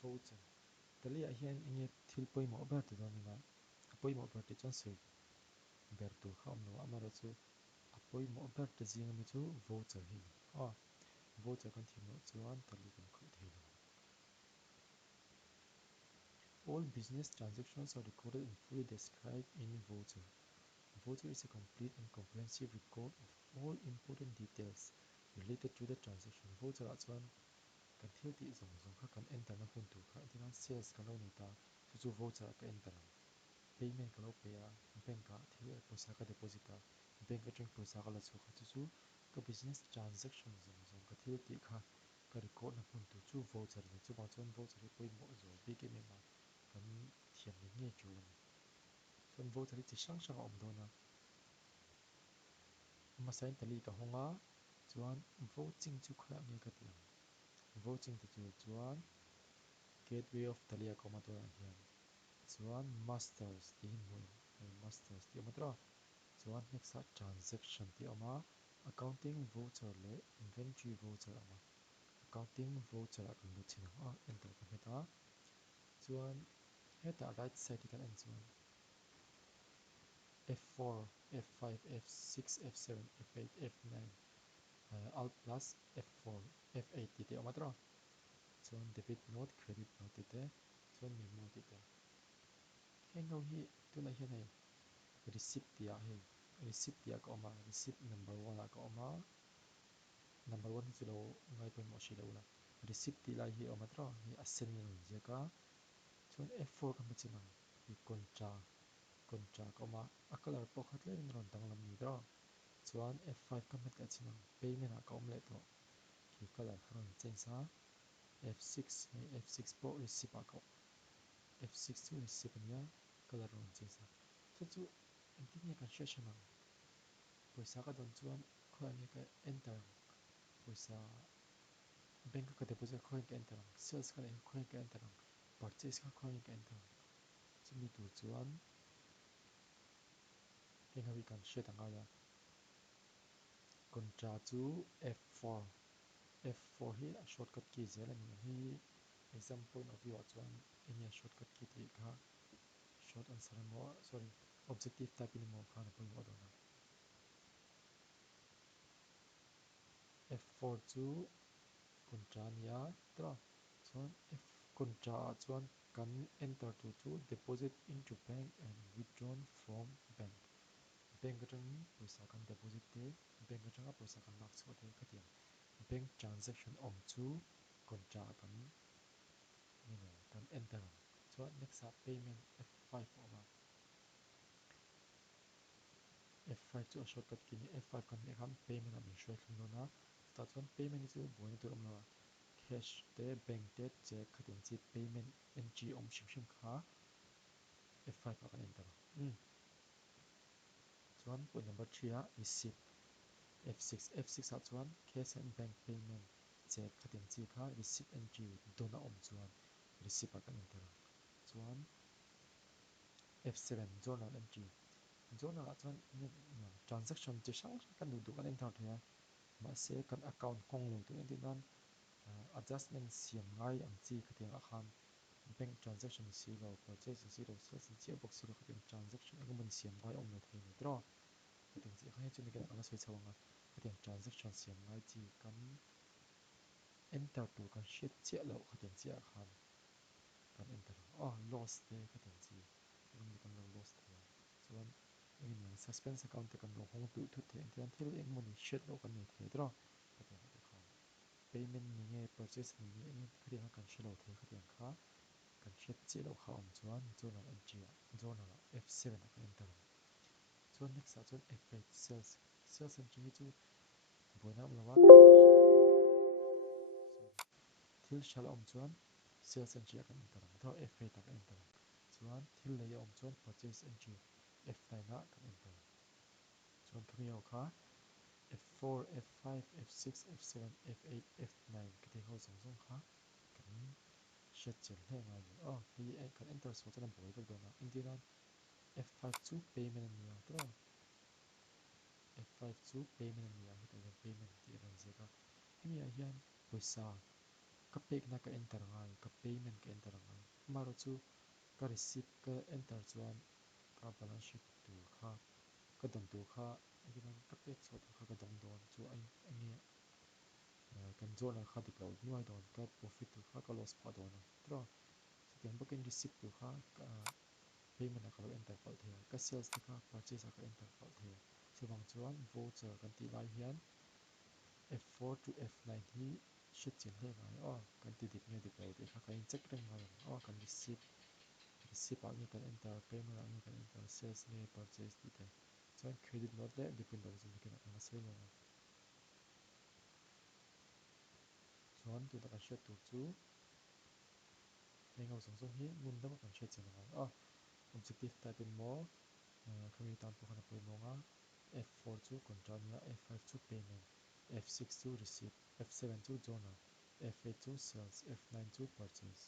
voucher tali a hian enge thil poimo ber te donina poimo ber te chon sei ber tur kha omlo amaro chu a poimo ber te jing mi chu voucher hi voucher kan thim no chuan tali kan khoi thei lo all business transactions are recorded and fully described in voucher. Voucher is a complete and comprehensive record of all important details related to the transaction. Voucher a chuan kan thil ti zong kha kan enter na hun tur kha tina sales kan lo ni ta chu voucher ka enter payment ka lo pay a bank ka thil paisa ka deposit a bank atang paisa ka la chu kha chu ka business transaction zong ka thil ti kha ka record na hun tur chu voucher ni chu ba chuan voucher hi poimo zo bi ke me ma kan thiam ni nge chu lo chuan voucher hi chi hrang hrang a awm dawna ma sain tali ka honga chuan vouching chu khoya nge ka tiang vouching te chu chuan gateway of talia koma to hian chuan masters ti hmun masters ti matra chuan next transaction ti ama accounting voucher le inventory voucher ama accounting voucher a kan lu china enter ka heta chuan heta right side kan en chuan F4 F5 F6 F7 F8 F9 alt plus F4 F8 ti te omatra chuan debit note credit note ti te chuan memo ti te hengo hi tuna hian hei receipt ti a hei receipt ti a ka oma receipt number 1 a ka oma number 1 chu lo ngai poi mo shi lo la receipt ti lai hi omatra hi a sen lo je ka chuan F4 kan china hi contract ka oma a color pakhat le ron dang lam ni dra chuan F5 kan mat ka china payment a ka om le to ki color ron change sa F6 F6 po receipt a ka F6 chu receipt nia color ron change sa chu intinya kan session a paisa ka don chuan khoi nge ka enter paisa bank ka deposit khoi ka enter sales ka khoi ka enter purchase ka khoi ka enter chumi tur chuan henga wi kan shet anga ya contract chu F4 hi a shortcut key zel ani hi exam point of view a chuan enge shortcut key ti kha short answer mo sorry objective type in mo kha na poi mo dona F4 chu contract nia tra chuan F contract chuan kan enter to chu deposit into bank and withdrawn from bank atang paisa kan deposit te bank atang a paisa kan lak chho te khatia bank transaction om chu contract kan enter chuan next up payment F5 oma F5 chu a shortcut key ni F5 kan me kham payment a min shoi thum lo na ta chuan payment chu boina tur om lo cash te bank te check khatin chi payment entry om shim kha F5 a kan enter chuan point number 3 a receipt F6 a chuan cash and bank payment check khatin chi kha receipt entry dona om chuan receipt a kan enter chuan F7 journal entry journal a chuan transaction chi hrang kan du kan enter thaya ma se kan account hong lo tu indian adjustment siam ngai ang chi khatin a khan bank transaction zero purchase zero sales zero box zero khatin transaction engman siam ngai om lo thei ni tro khatin chi kha chu ni kan ala soi chawanga khatin transaction siam ngai chi kan enter tu kan shet che lo khatin chi a khan kan enter loss te khatin chi rum kan lo loss the chuan engin suspense account te kan lo hong tu thu the indian thil engmani shet lo kan ni the tro khatin khan payment ni nge purchase ni nge khatin kan shelo the khatin kha kan shet che lo kha om chuan journal entry journal F7 a kan enter chuan next a chuan F8 sales entry chu boina om lawa thil shal om chuan sales entry a kan enter tho F8 a kan enter chuan thil le om chuan purchase entry F9 a kan enter chuan thumi au kha F4 F5 F6 F7 F8 F9 kati ho zong kha kan shet chel he ngai hi kan enter so chuan boi vek dona indian F5 chu payment ni tro F5 chu payment ni hi ta payment ti ran zeka hemi a hian paisa ka pek na ka enter ngai ka payment ka enter ngai maro chu ka receipt ka enter chuan ka balance sheet tu kha ka don tu kha again ka pek chhuat kha ka dong don chu anh kan zone kha diklo nuai don ka profit tu kha ka loss pha don tro tiang bukin receipt tu kha payment ka enter pal the ka sales tu kha purchase ka enter pal the chuwang chuan voucher kan ti lai hian F4 to F9 hi sheet chin le ngai kan ti dik nge dik lo te kha kan check reng ngai kan receipt a ni kan enter payment a ni kan enter sales nge purchase ti te chuan credit note le depend lo zin kin ang se lo chuan tu da ka sheet tu chu engau song song hi mun dam kan sheet chin ngai objective type in mo kami tam po kana poi monga F4 chu contract nia F5 chu payment F6 chu receipt F7 chu journal F8 chu sales F9 chu purchase